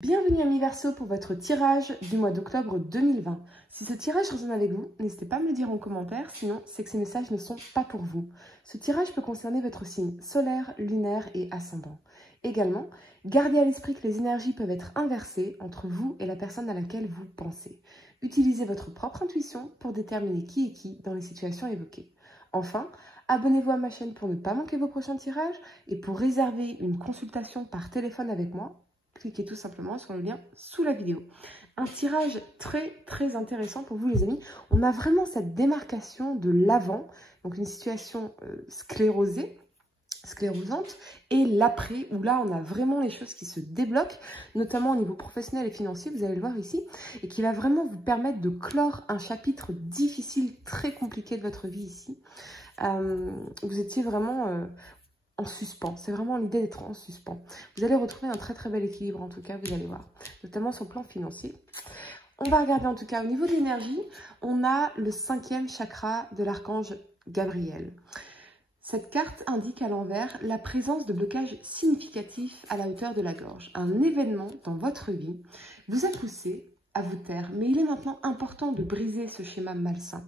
Bienvenue amis Verseau pour votre tirage du mois d'octobre 2020. Si ce tirage résonne avec vous, n'hésitez pas à me le dire en commentaire, sinon c'est que ces messages ne sont pas pour vous. Ce tirage peut concerner votre signe solaire, lunaire et ascendant. Également, gardez à l'esprit que les énergies peuvent être inversées entre vous et la personne à laquelle vous pensez. Utilisez votre propre intuition pour déterminer qui est qui dans les situations évoquées. Enfin, abonnez-vous à ma chaîne pour ne pas manquer vos prochains tirages et pour réserver une consultation par téléphone avec moi, cliquez tout simplement sur le lien sous la vidéo. Un tirage très intéressant pour vous les amis. On a vraiment cette démarcation de l'avant, donc une situation sclérosante, et l'après, où là on a vraiment les choses qui se débloquent, notamment au niveau professionnel et financier, vous allez le voir ici, et qui va vraiment vous permettre de clore un chapitre difficile, très compliqué de votre vie ici. Vous étiez vraiment en suspens, c'est vraiment l'idée d'être en suspens. Vous allez retrouver un très bel équilibre en tout cas, vous allez voir, notamment sur le plan financier. On va regarder en tout cas au niveau de l'énergie, on a le 5e chakra de l'archange Gabriel. Cette carte indique à l'envers la présence de blocages significatifs à la hauteur de la gorge. Un événement dans votre vie vous a poussé à vous taire, mais il est maintenant important de briser ce schéma malsain.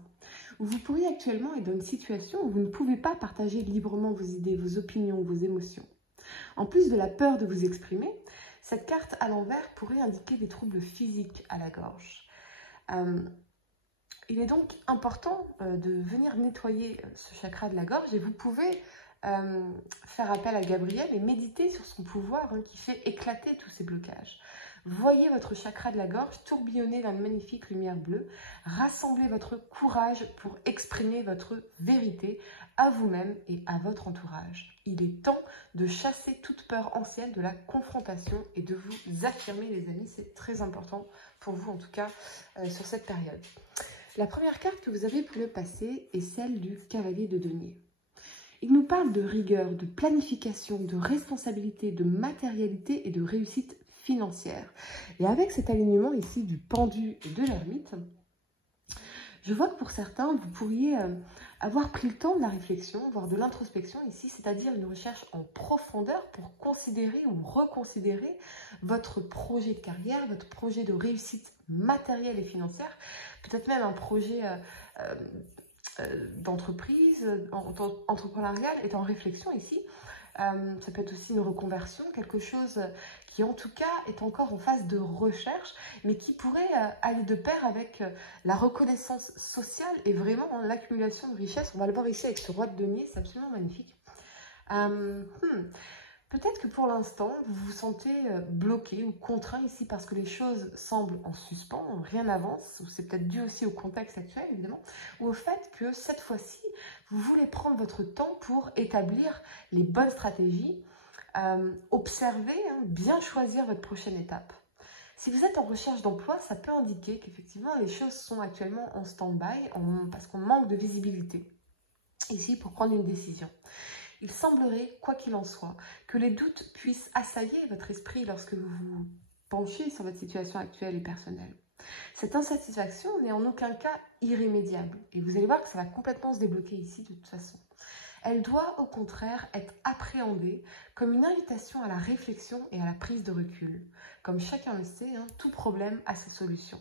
Vous pourriez actuellement être dans une situation où vous ne pouvez pas partager librement vos idées, vos opinions, vos émotions. En plus de la peur de vous exprimer, cette carte à l'envers pourrait indiquer des troubles physiques à la gorge. Il est donc important de venir nettoyer ce chakra de la gorge et vous pouvez faire appel à Gabriel et méditer sur son pouvoir qui fait éclater tous ces blocages. Voyez votre chakra de la gorge tourbillonner dans une magnifique lumière bleue. Rassemblez votre courage pour exprimer votre vérité à vous-même et à votre entourage. Il est temps de chasser toute peur ancienne de la confrontation et de vous affirmer les amis. C'est très important pour vous en tout cas sur cette période. La première carte que vous avez pour le passé est celle du cavalier de denier. Il nous parle de rigueur, de planification, de responsabilité, de matérialité et de réussite financière. Et avec cet alignement ici du pendu et de l'ermite, je vois que pour certains, vous pourriez avoir pris le temps de la réflexion, voire de l'introspection ici, c'est-à-dire une recherche en profondeur pour considérer ou reconsidérer votre projet de carrière, votre projet de réussite matérielle et financière, peut-être même un projet d'entreprise, entrepreneuriale est en réflexion ici. Ça peut être aussi une reconversion, quelque chose qui en tout cas est encore en phase de recherche, mais qui pourrait aller de pair avec la reconnaissance sociale et vraiment l'accumulation de richesses. On va le voir ici avec ce roi de denier, c'est absolument magnifique. Peut-être que pour l'instant, vous vous sentez bloqué ou contraint ici parce que les choses semblent en suspens, rien n'avance, ou c'est peut-être dû aussi au contexte actuel évidemment, ou au fait que cette fois-ci, vous voulez prendre votre temps pour établir les bonnes stratégies, observer, bien choisir votre prochaine étape. Si vous êtes en recherche d'emploi, ça peut indiquer qu'effectivement les choses sont actuellement en stand-by parce qu'on manque de visibilité ici pour prendre une décision. Il semblerait, quoi qu'il en soit, que les doutes puissent assaillir votre esprit lorsque vous vous penchez sur votre situation actuelle et personnelle. Cette insatisfaction n'est en aucun cas irrémédiable. Et vous allez voir que ça va complètement se débloquer ici de toute façon. Elle doit au contraire être appréhendée comme une invitation à la réflexion et à la prise de recul. Comme chacun le sait, tout problème a sa solution.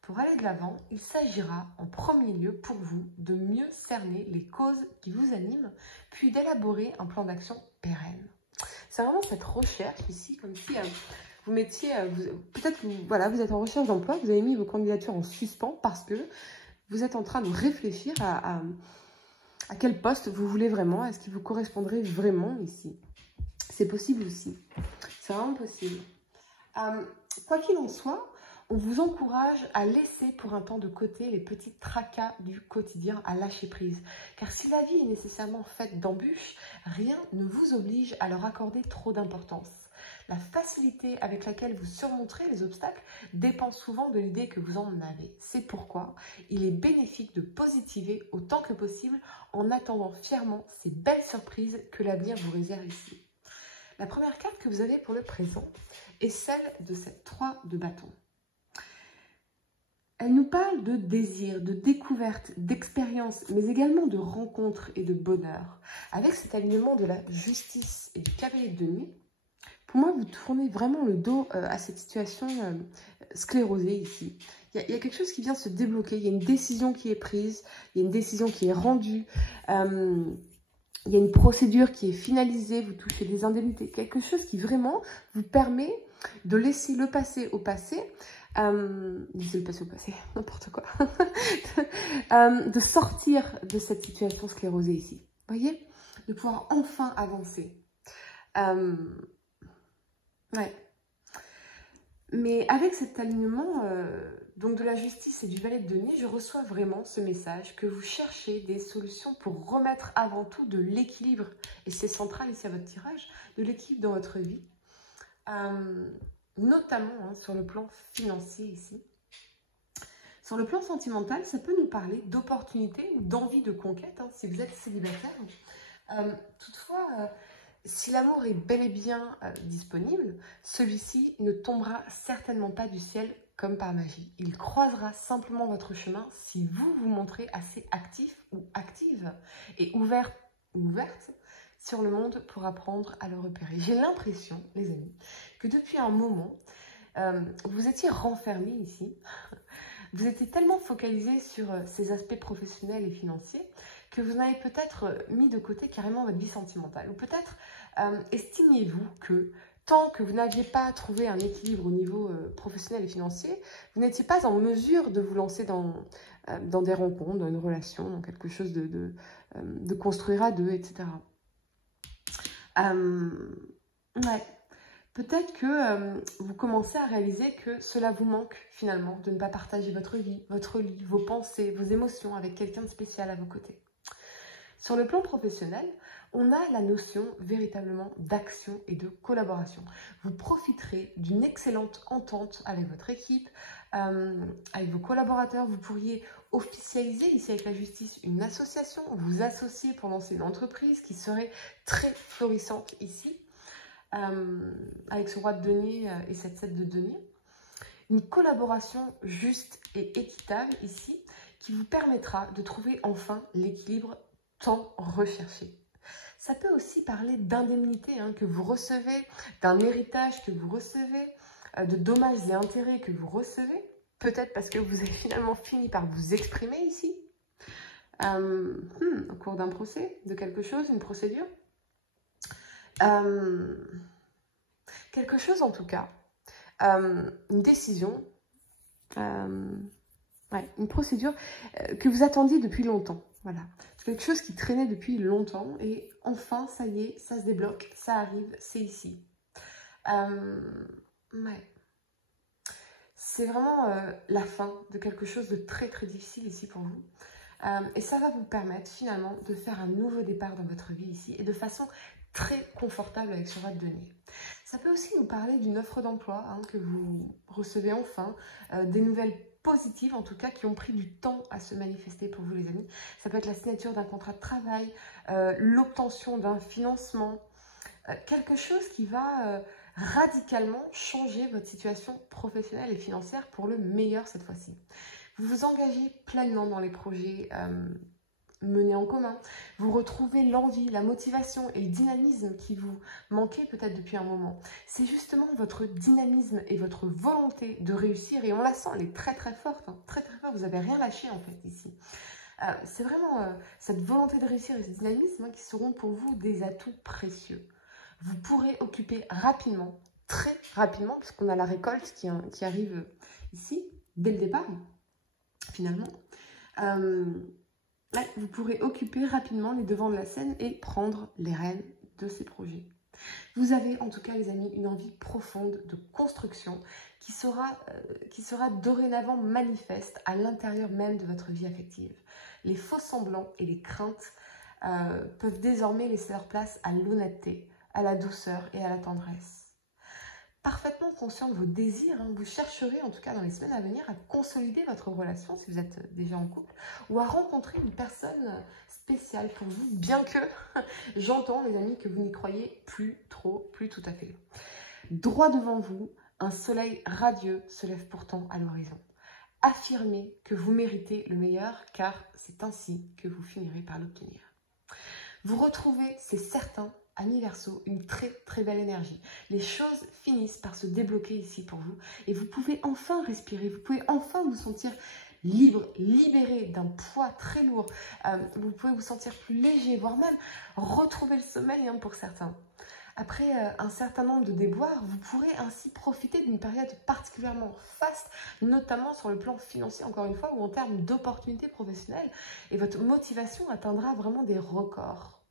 Pour aller de l'avant, il s'agira en premier lieu pour vous de mieux cerner les causes qui vous animent, puis d'élaborer un plan d'action pérenne. C'est vraiment cette recherche ici, comme si vous mettiez, peut-être que vous êtes en recherche d'emploi, vous avez mis vos candidatures en suspens parce que vous êtes en train de réfléchir à quel poste vous voulez vraiment, est-ce qu'il vous correspondrait vraiment ici. C'est possible aussi, c'est vraiment possible. Quoi qu'il en soit, on vous encourage à laisser pour un temps de côté les petits tracas du quotidien, à lâcher prise. Car si la vie est nécessairement faite d'embûches, rien ne vous oblige à leur accorder trop d'importance. La facilité avec laquelle vous surmonterez les obstacles dépend souvent de l'idée que vous en avez. C'est pourquoi il est bénéfique de positiver autant que possible en attendant fièrement ces belles surprises que l'avenir vous réserve ici. La première carte que vous avez pour le présent est celle de cette 3 de bâton. Elle nous parle de désir, de découverte, d'expérience, mais également de rencontres et de bonheur. Avec cet alignement de la justice et du cavalier de denier, Pour moi, vous tournez vraiment le dos à cette situation sclérosée ici. Il y a quelque chose qui vient se débloquer, il y a une décision qui est prise, il y a une décision qui est rendue, il y a une procédure qui est finalisée, vous touchez des indemnités, quelque chose qui vraiment vous permet de laisser le passé au passé, laisser le passé au passé, n'importe quoi, de sortir de cette situation sclérosée ici, voyez, de pouvoir enfin avancer. Ouais. Mais avec cet alignement donc de la justice et du valet de denier, je reçois vraiment ce message que vous cherchez des solutions pour remettre avant tout de l'équilibre, et c'est central ici à votre tirage, de l'équilibre dans votre vie, notamment sur le plan financier ici. Sur le plan sentimental, ça peut nous parler d'opportunités ou d'envie de conquête, si vous êtes célibataire. Toutefois, si l'amour est bel et bien disponible, celui-ci ne tombera certainement pas du ciel comme par magie. Il croisera simplement votre chemin si vous vous montrez assez actif ou active et ouverte sur le monde pour apprendre à le repérer. J'ai l'impression, les amis, que depuis un moment, vous étiez renfermés ici. Vous étiez tellement focalisé sur ces aspects professionnels et financiers que vous avez peut-être mis de côté carrément votre vie sentimentale. Ou peut-être estimiez-vous que tant que vous n'aviez pas trouvé un équilibre au niveau professionnel et financier, vous n'étiez pas en mesure de vous lancer dans des rencontres, dans une relation, dans quelque chose de construire à deux, etc. Ouais. Peut-être que vous commencez à réaliser que cela vous manque finalement de ne pas partager votre vie, votre lit, vos pensées, vos émotions avec quelqu'un de spécial à vos côtés. Sur le plan professionnel, on a la notion véritablement d'action et de collaboration. Vous profiterez d'une excellente entente avec votre équipe, avec vos collaborateurs. Vous pourriez officialiser ici avec la justice une association, vous associer pour lancer une entreprise qui serait très florissante ici. Avec ce roi de denier et cette 7 de denier. Une collaboration juste et équitable ici qui vous permettra de trouver enfin l'équilibre tant recherché. Ça peut aussi parler d'indemnité que vous recevez, d'un héritage que vous recevez, de dommages et intérêts que vous recevez, peut-être parce que vous avez finalement fini par vous exprimer ici, au cours d'un procès, de quelque chose, une procédure. Quelque chose en tout cas, une décision, une procédure que vous attendiez depuis longtemps. Voilà, c'est quelque chose qui traînait depuis longtemps et enfin, ça y est, ça se débloque, ça arrive, c'est ici. Ouais. C'est vraiment la fin de quelque chose de très très difficile ici pour vous. Et ça va vous permettre finalement de faire un nouveau départ dans votre vie ici et de façon très confortable avec ce roi de denier. Ça peut aussi nous parler d'une offre d'emploi que vous recevez enfin, des nouvelles positives en tout cas qui ont pris du temps à se manifester pour vous les amis. Ça peut être la signature d'un contrat de travail, l'obtention d'un financement, quelque chose qui va radicalement changer votre situation professionnelle et financière pour le meilleur cette fois-ci. Vous vous engagez pleinement dans les projets menés en commun. Vous retrouvez l'envie, la motivation et le dynamisme qui vous manquaient peut-être depuis un moment. C'est justement votre dynamisme et votre volonté de réussir, et on la sent, elle est très très forte, très très forte, vous n'avez rien lâché en fait ici. C'est vraiment cette volonté de réussir et ce dynamisme qui seront pour vous des atouts précieux. Vous pourrez occuper rapidement, très rapidement, puisqu'on a la récolte qui arrive ici, dès le départ, finalement. Vous pourrez occuper rapidement les devants de la scène et prendre les rênes de ces projets. Vous avez en tout cas les amis une envie profonde de construction qui sera dorénavant manifeste à l'intérieur même de votre vie affective. Les faux semblants et les craintes peuvent désormais laisser leur place à l'honnêteté, à la douceur et à la tendresse. Parfaitement conscient de vos désirs, vous chercherez en tout cas dans les semaines à venir à consolider votre relation si vous êtes déjà en couple ou à rencontrer une personne spéciale pour vous, bien que j'entends les amis que vous n'y croyez plus trop, plus tout à fait. Droit devant vous, un soleil radieux se lève pourtant à l'horizon. Affirmez que vous méritez le meilleur car c'est ainsi que vous finirez par l'obtenir. Vous retrouvez, c'est certain, amis Verseau, une très très belle énergie. Les choses finissent par se débloquer ici pour vous et vous pouvez enfin respirer, vous pouvez enfin vous sentir libre, libéré d'un poids très lourd. Vous pouvez vous sentir plus léger, voire même retrouver le sommeil pour certains. Après un certain nombre de déboires, vous pourrez ainsi profiter d'une période particulièrement faste, notamment sur le plan financier, encore une fois, ou en termes d'opportunités professionnelles. Et votre motivation atteindra vraiment des records.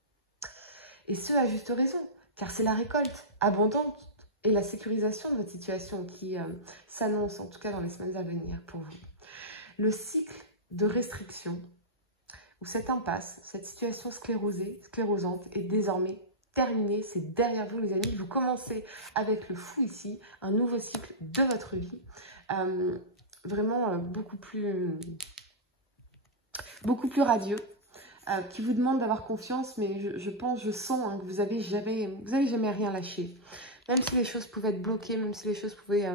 Et ce, à juste raison, car c'est la récolte abondante et la sécurisation de votre situation qui s'annonce, en tout cas dans les semaines à venir pour vous. Le cycle de restriction, ou cette impasse, cette situation sclérosante est désormais terminé, c'est derrière vous les amis. Vous commencez avec le fou ici, un nouveau cycle de votre vie, vraiment beaucoup plus radieux, qui vous demande d'avoir confiance, mais je sens que vous avez jamais rien lâché. Même si les choses pouvaient être bloquées, même si les choses pouvaient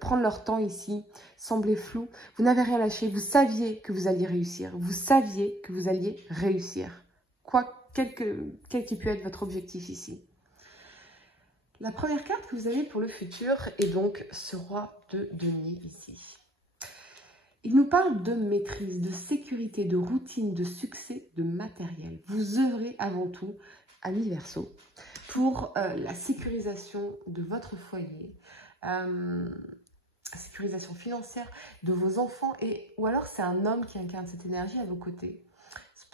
prendre leur temps ici, sembler floues, vous n'avez rien lâché, vous saviez que vous alliez réussir, vous saviez que vous alliez réussir. Quel qui peut être votre objectif ici. La première carte que vous avez pour le futur est donc ce roi de denier ici. Il nous parle de maîtrise, de sécurité, de routine, de succès, de matériel. Vous œuvrez avant tout, amis Verseau, pour la sécurisation de votre foyer, la sécurisation financière de vos enfants, ou alors c'est un homme qui incarne cette énergie à vos côtés.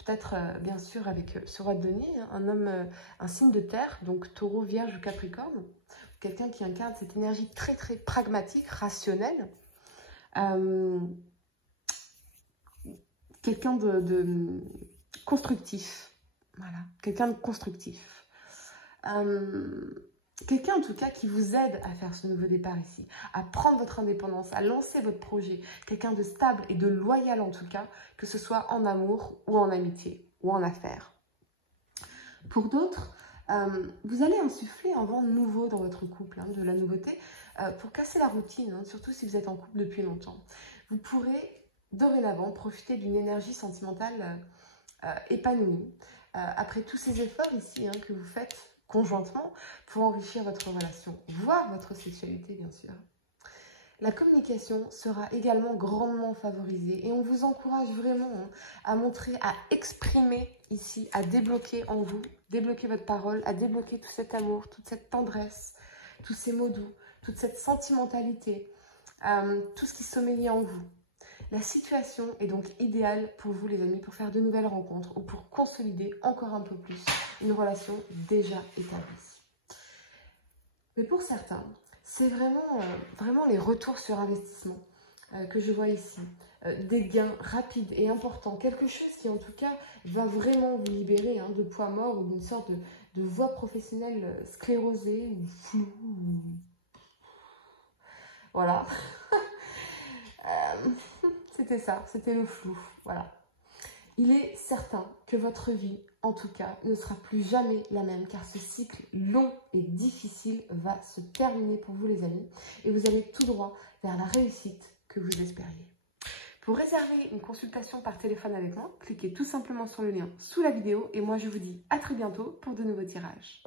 Peut-être bien sûr avec ce roi de denier, un homme, un signe de terre, donc taureau, vierge ou capricorne, quelqu'un qui incarne cette énergie très très pragmatique, rationnelle, quelqu'un de constructif, voilà, quelqu'un de constructif, quelqu'un en tout cas qui vous aide à faire ce nouveau départ ici, à prendre votre indépendance, à lancer votre projet, quelqu'un de stable et de loyal en tout cas, que ce soit en amour ou en amitié ou en affaires. Pour d'autres, vous allez insuffler un vent nouveau dans votre couple, de la nouveauté, pour casser la routine, surtout si vous êtes en couple depuis longtemps. Vous pourrez dorénavant profiter d'une énergie sentimentale épanouie, après tous ces efforts ici que vous faites conjointement pour enrichir votre relation, voire votre sexualité bien sûr. La communication sera également grandement favorisée et on vous encourage vraiment à montrer, à exprimer ici, à débloquer en vous, débloquer votre parole, à débloquer tout cet amour, toute cette tendresse, tous ces mots doux, toute cette sentimentalité, tout ce qui sommeille en vous. La situation est donc idéale pour vous les amis pour faire de nouvelles rencontres ou pour consolider encore un peu plus une relation déjà établie. Mais pour certains, c'est vraiment les retours sur investissement que je vois ici. Des gains rapides et importants. Quelque chose qui en tout cas va vraiment vous libérer de poids mort ou d'une sorte de voie professionnelle sclérosée ou floue. Voilà. C'était ça, c'était le flou, voilà. Il est certain que votre vie, en tout cas, ne sera plus jamais la même car ce cycle long et difficile va se terminer pour vous les amis et vous allez tout droit vers la réussite que vous espériez. Pour réserver une consultation par téléphone avec moi, cliquez tout simplement sur le lien sous la vidéo et moi je vous dis à très bientôt pour de nouveaux tirages.